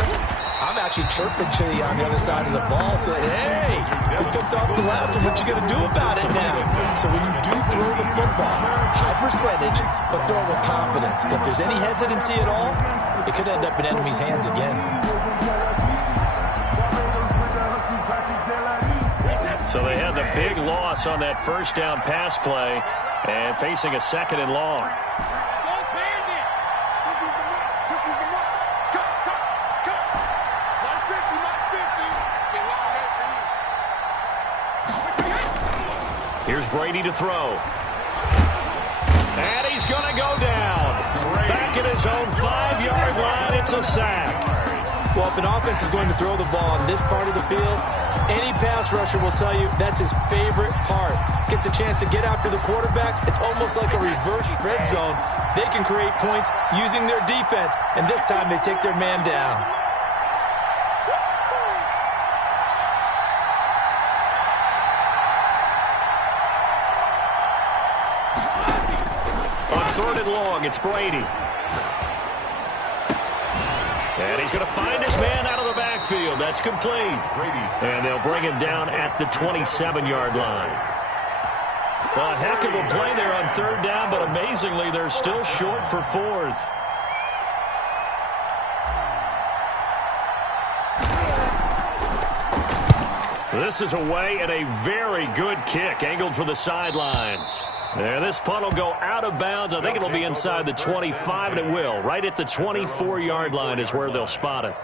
I'm actually chirping to you on the other side of the ball, saying, hey, we picked off the last one. What you going to do about it now? So when you do throw the football, high percentage, but throw it with confidence. If there's any hesitancy at all, it could end up in enemy's hands again. So they had the big loss on that first down pass play and facing a 2nd and long. Here's Brady to throw. And he's going to go down. Back at his own 5-yard line, it's a sack. Well, if an offense is going to throw the ball in this part of the field, any pass rusher will tell you that's his favorite part. Gets a chance to get after the quarterback. It's almost like a reverse red zone. They can create points using their defense, and this time they take their man down. On 3rd and long, it's Brady. And he's going to find his man out of the backfield. That's complete. And they'll bring him down at the 27-yard line. A heck of a play there on 3rd down, but amazingly, they're still short for 4th. This is away and a very good kick, angled for the sidelines. And this punt will go out of bounds. I think it'll be inside the 25, and it will. Right at the 24-yard line is where they'll spot it.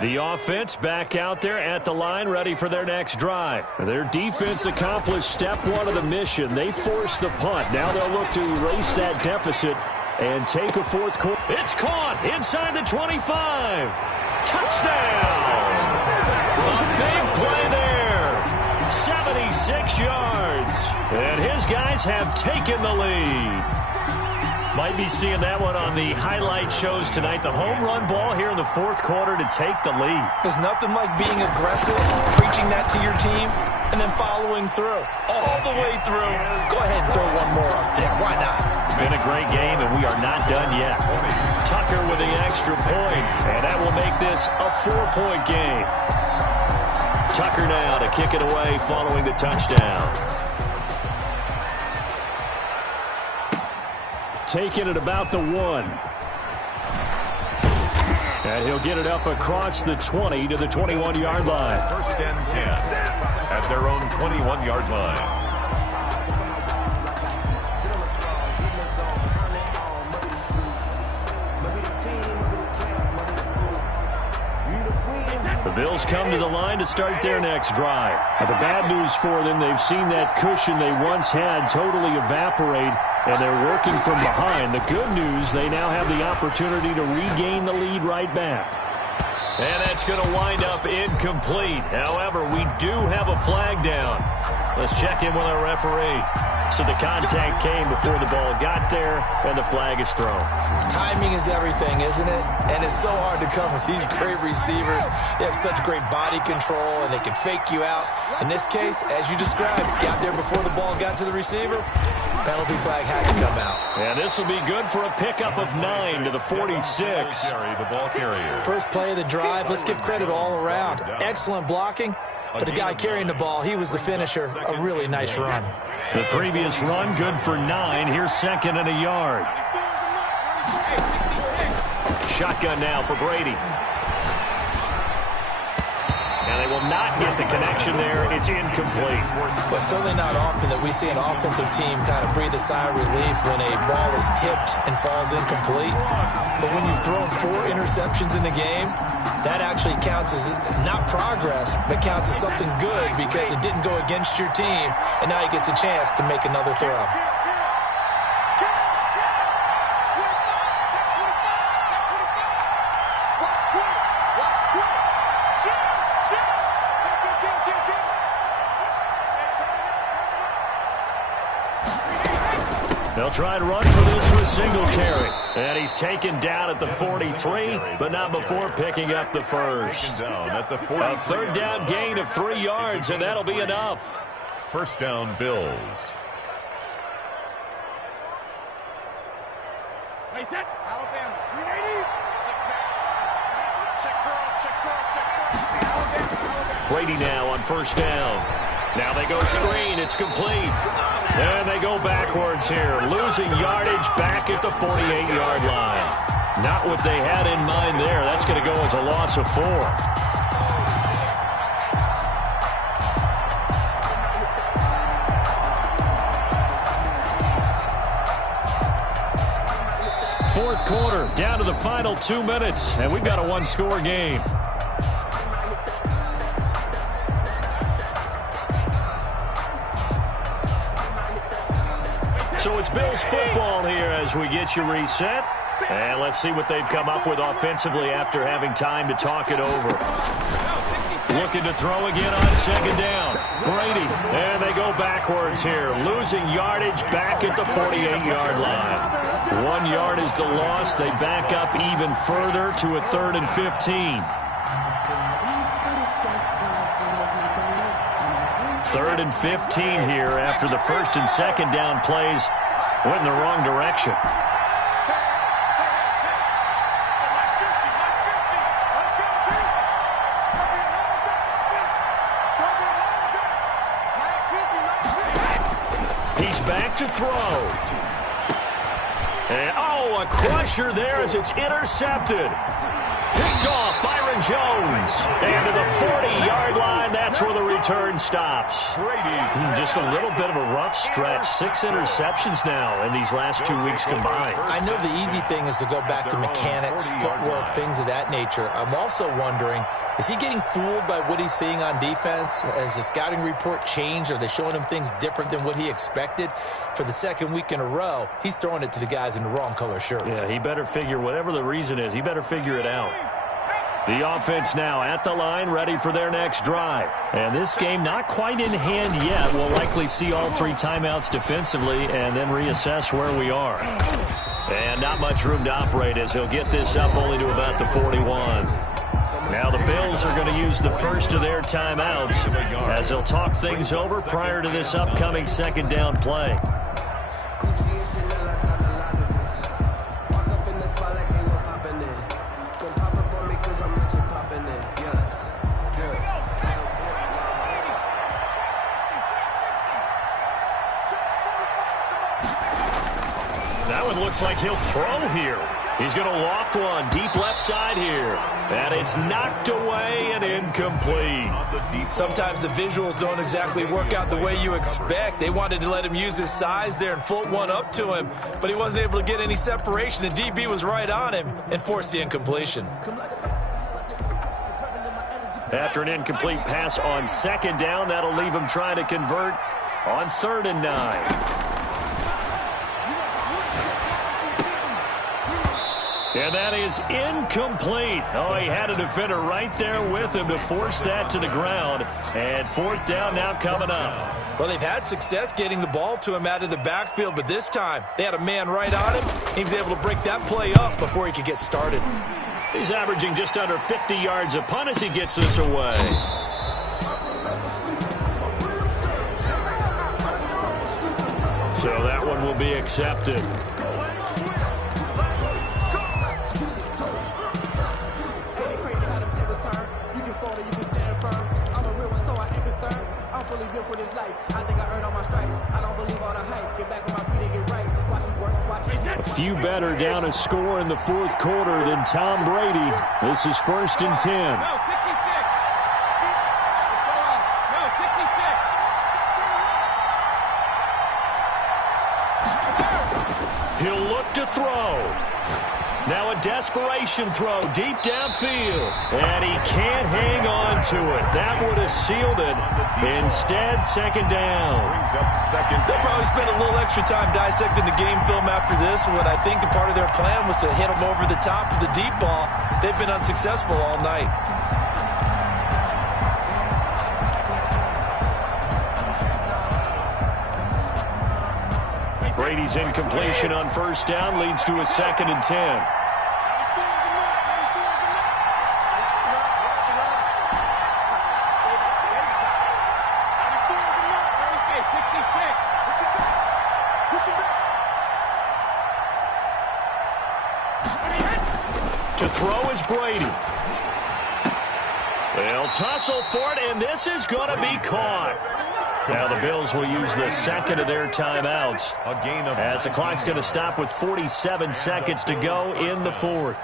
The offense back out there at the line, ready for their next drive. Their defense accomplished step 1 of the mission. They forced the punt. Now they'll look to erase that deficit and take a fourth quarter. It's caught inside the 25. Touchdown! A big play there. 76 yards. And his guys have taken the lead. Might be seeing that one on the highlight shows tonight. The home run ball here in the fourth quarter to take the lead. There's nothing like being aggressive, preaching that to your team, and then following through. All the way through. Go ahead and throw one more up there. Why not? Been a great game, and we are not done yet. Tucker with the extra point, and that will make this a 4-point game. Tucker now to kick it away following the touchdown. Taking it about the 1. And he'll get it up across the 20 to the 21-yard line. First and 10 at their own 21-yard line. The Bills come to the line to start their next drive. Now, the bad news for them, they've seen that cushion they once had totally evaporate, and they're working from behind. The good news, they now have the opportunity to regain the lead right back. And that's going to wind up incomplete. However, we do have a flag down. Let's check in with our referee. So the contact came before the ball got there, and the flag is thrown. Timing is everything, isn't it? And it's so hard to cover these great receivers. They have such great body control, and they can fake you out. In this case, as you described, got there before the ball got to the receiver. Penalty flag had to come out. And this will be good for a pickup of 9 to the 46. The ball carrier. First play of the drive, let's give credit all around. Excellent blocking, but the guy carrying the ball, he was the finisher. A really nice run. The previous run, good for 9. Here's 2nd and a yard. Shotgun now for Brady. And they will not get the connection there. It's incomplete. But certainly not often that we see an offensive team kind of breathe a sigh of relief when a ball is tipped and falls incomplete. But when you've thrown 4 interceptions in the game, that actually counts as not progress, but counts as something good because it didn't go against your team, and now he gets a chance to make another throw. They'll try and run for this with Singletary. And he's taken down at the 43, but not before picking up the first. A third down gain of 3 yards, and that'll be enough. First down, Bills. Wait, that's Alabama. 380. 6-man. Check cross. Brady now on first down. Now they go screen. It's complete. And they go backwards here, losing yardage back at the 48-yard line. Not what they had in mind there. That's going to go as a loss of 4. Fourth quarter, down to the final 2 minutes, and we've got a 1-score game. So it's Bills football here as we get you reset. And let's see what they've come up with offensively after having time to talk it over. Looking to throw again on 2nd down. Brady, and they go backwards here, losing yardage back at the 48-yard line. 1 yard is the loss. They back up even further to a 3rd and 15. 3rd and 15 here after the 1st and 2nd down plays went in the wrong direction. He's back to throw. And, a crusher there as it's intercepted. Picked off Byron Jones. And to the 40-yard line, that's where the return stops. Just a little bit of a rough stretch. 6 interceptions now in these last 2 weeks combined. I know the easy thing is to go back to mechanics, footwork, things of that nature. I'm also wondering, Is he getting fooled by what he's seeing on defense? Has the scouting report changed? Are they showing him things different than what he expected? For the second week in a row, he's throwing it to the guys in the wrong color shirts. Yeah, he better figure, whatever the reason is, he better figure it out. The offense now at the line, ready for their next drive. And this game not quite in hand yet. We'll likely see all 3 timeouts defensively and then reassess where we are. And not much room to operate as he'll get this up only to about the 41. Now the Bills are going to use the first of their timeouts as they'll talk things over prior to this upcoming second down play. That one looks like he'll throw here. He's going to loft one deep left side here. And it's knocked away and incomplete. Sometimes the visuals don't exactly work out the way you expect. They wanted to let him use his size there and float one up to him, but he wasn't able to get any separation. The DB was right on him and forced the incompletion. After an incomplete pass on second down, that'll leave him trying to convert on 3rd and 9. And that is incomplete. Oh, he had a defender right there with him to force that to the ground. And 4th down now coming up. Well, they've had success getting the ball to him out of the backfield, but this time they had a man right on him. He was able to break that play up before he could get started. He's averaging just under 50 yards a punt as he gets this away. So that one will be accepted. A few better down a score in the 4th quarter than Tom Brady. This is 1st and 10. He'll look to throw. Now a desperation throw deep downfield. And he can't hang on to it. That would have sealed it. Instead, 2nd down. They'll probably spend a little extra time dissecting the game film after this when I think the part of their plan was to hit them over the top of the deep ball. They've been unsuccessful all night. Brady's incompletion on 1st down leads to a 2nd and 10. To throw is Brady. They'll tussle for it, and this is going to be caught. Now the Bills will use the 2nd of their timeouts as the clock's going to stop with 47 seconds to go in the 4th.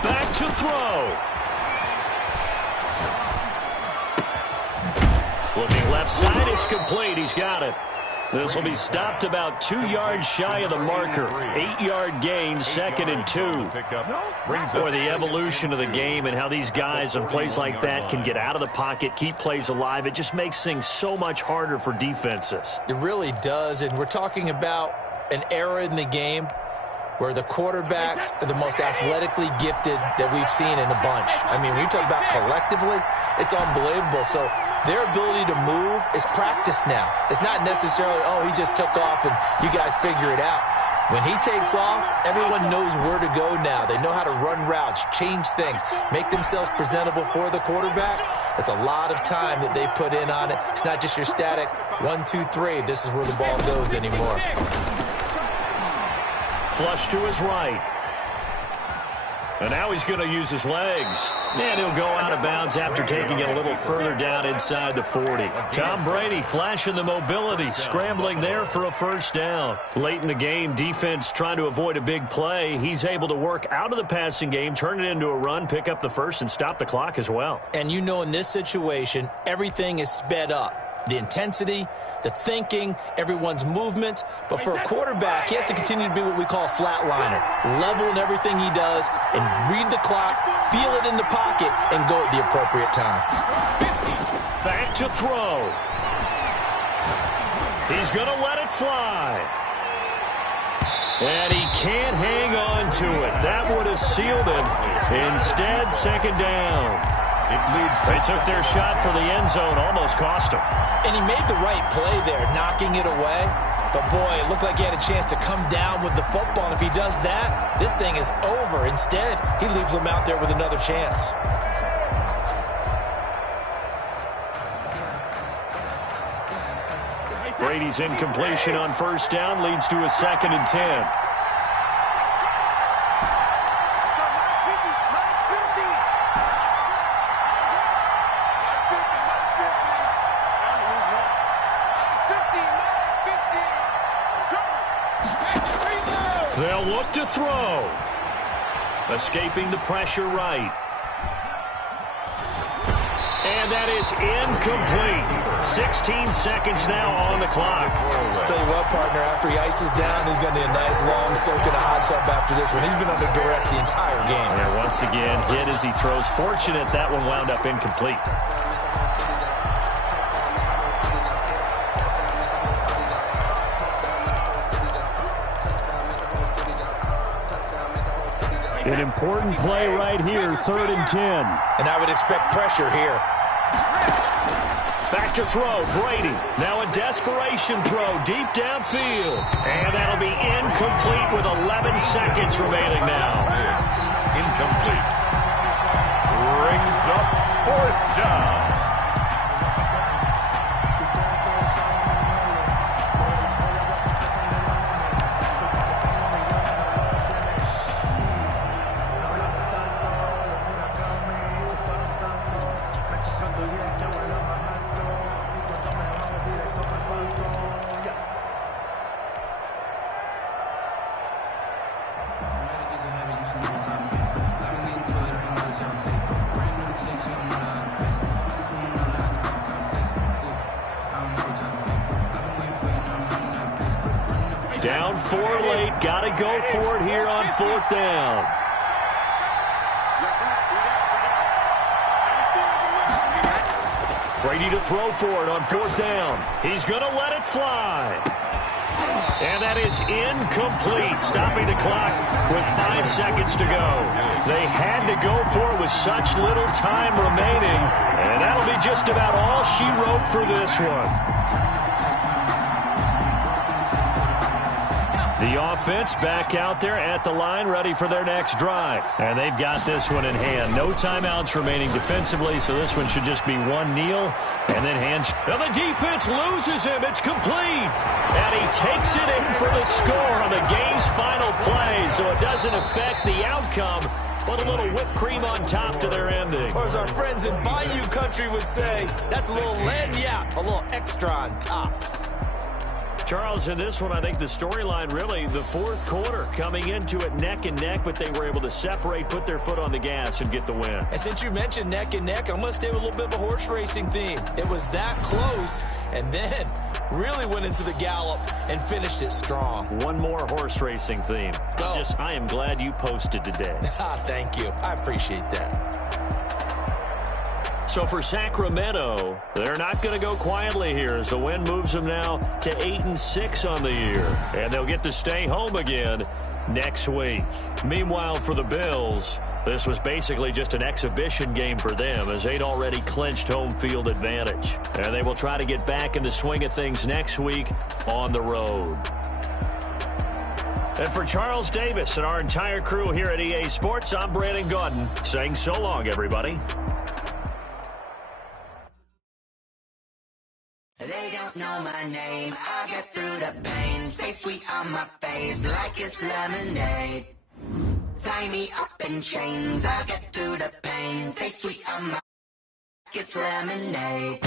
Back to throw. Looking left side, it's complete. He's got it. This will be stopped about 2 yards shy of the marker. 8-yard gain, 2nd and 2. Boy, the evolution of the game and how these guys on plays like that can get out of the pocket, keep plays alive, it just makes things so much harder for defenses. It really does, and we're talking about an era in the game where the quarterbacks are the most athletically gifted that we've seen in a bunch. I mean, when you talk about collectively, it's unbelievable. So their ability to move is practiced now. It's not necessarily, oh, he just took off and you guys figure it out. When he takes off, everyone knows where to go now. They know how to run routes, change things, make themselves presentable for the quarterback. That's a lot of time that they put in on it. It's not just your static 1, 2, 3. This is where the ball goes anymore. Flush to his right. And now he's going to use his legs. And he'll go out of bounds after taking it a little further down inside the 40. Tom Brady flashing the mobility, scrambling there for a first down. Late in the game, defense trying to avoid a big play. He's able to work out of the passing game, turn it into a run, pick up the first, and stop the clock as well. And you know in this situation, everything is sped up. The intensity, the thinking, everyone's movement. But for a quarterback, he has to continue to be what we call a flatliner. Level in everything he does and read the clock, feel it in the pocket, and go at the appropriate time. Back to throw. He's going to let it fly. And he can't hang on to it. That would have sealed it. Instead, second down. They took their shot for the end zone, almost cost him. And he made the right play there, knocking it away. But, boy, it looked like he had a chance to come down with the football. And if he does that, this thing is over. Instead, he leaves him out there with another chance. Brady's incompletion on first down leads to a 2nd and 10. They'll look to throw. Escaping the pressure right. And that is incomplete. 16 seconds now on the clock. Tell you what, partner, after he ices down, he's going to need a nice long soak in a hot tub after this one. He's been under duress the entire game. And once again, hit as he throws. Fortunate that one wound up incomplete. An important play right here, 3rd and 10. And I would expect pressure here. Back to throw, Brady. Now a desperation throw deep downfield. And that'll be incomplete with 11 seconds remaining now. Incomplete. Brings up 4th down. Down 4 late. Got to go for it here on 4th down. Brady to throw for it on 4th down. He's going to let it fly. And that is incomplete, stopping the clock with 5 seconds to go. They had to go for it with such little time remaining. And that'll be just about all she wrote for this one. The offense back out there at the line, ready for their next drive. And they've got this one in hand. No timeouts remaining defensively, so this one should just be one kneel and then hands. And the defense loses him. It's complete. And he takes it in for the score on the game's final play, so it doesn't affect the outcome, but a little whipped cream on top to their ending. Or as our friends in Bayou Country would say, that's a little lagniappe, a little extra on top. Charles, in this one, I think the storyline really, the 4th quarter, coming into it neck and neck, but they were able to separate, put their foot on the gas, and get the win. And since you mentioned neck and neck, I'm going to stay with a little bit of a horse racing theme. It was that close, and then really went into the gallop and finished it strong. One more horse racing theme. Go. I am glad you posted today. Thank you. I appreciate that. So for Sacramento, they're not going to go quietly here as the win moves them now to 8-6 on the year. And they'll get to stay home again next week. Meanwhile, for the Bills, this was basically just an exhibition game for them as they'd already clinched home field advantage. And they will try to get back in the swing of things next week on the road. And for Charles Davis and our entire crew here at EA Sports, I'm Brandon Gaudin saying so long, everybody. They don't know my name, I get through the pain. Taste sweet on my face like it's lemonade. tie me up in chains. I'll get through the pain. Taste sweet on my, it's lemonade.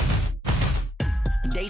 They